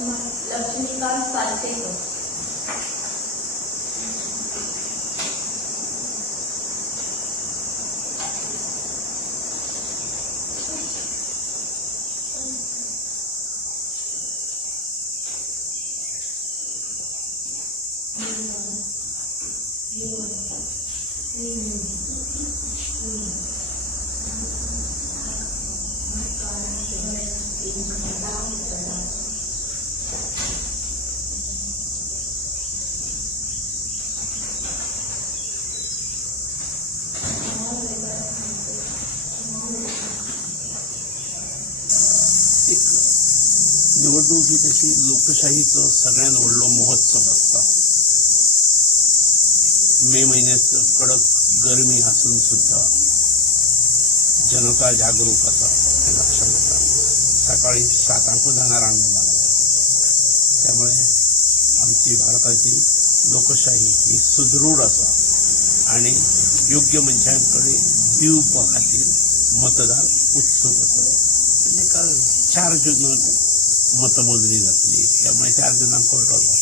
लक्ष्मीकांत पालतेकर. निवडणूक ही तशी लोकशाहीचं सगळ्यात व्हडलो महोत्सव असता. मे महिन्याचं कडक गरमी असून सुद्धा जनता जागरूक असा हे लक्षात येता. सकाळी 7 जाणार रांगो लागले. त्यामुळे आमची भारताची लोकशाही ही सुदृढ असा आणि योग्य मनशांकडे दिवपा खातीर मतदार उत्सुक असत. म्हणजे काल 4 जून मतमोजणी जातली. त्यामुळे 4 जूनाक कळटलो.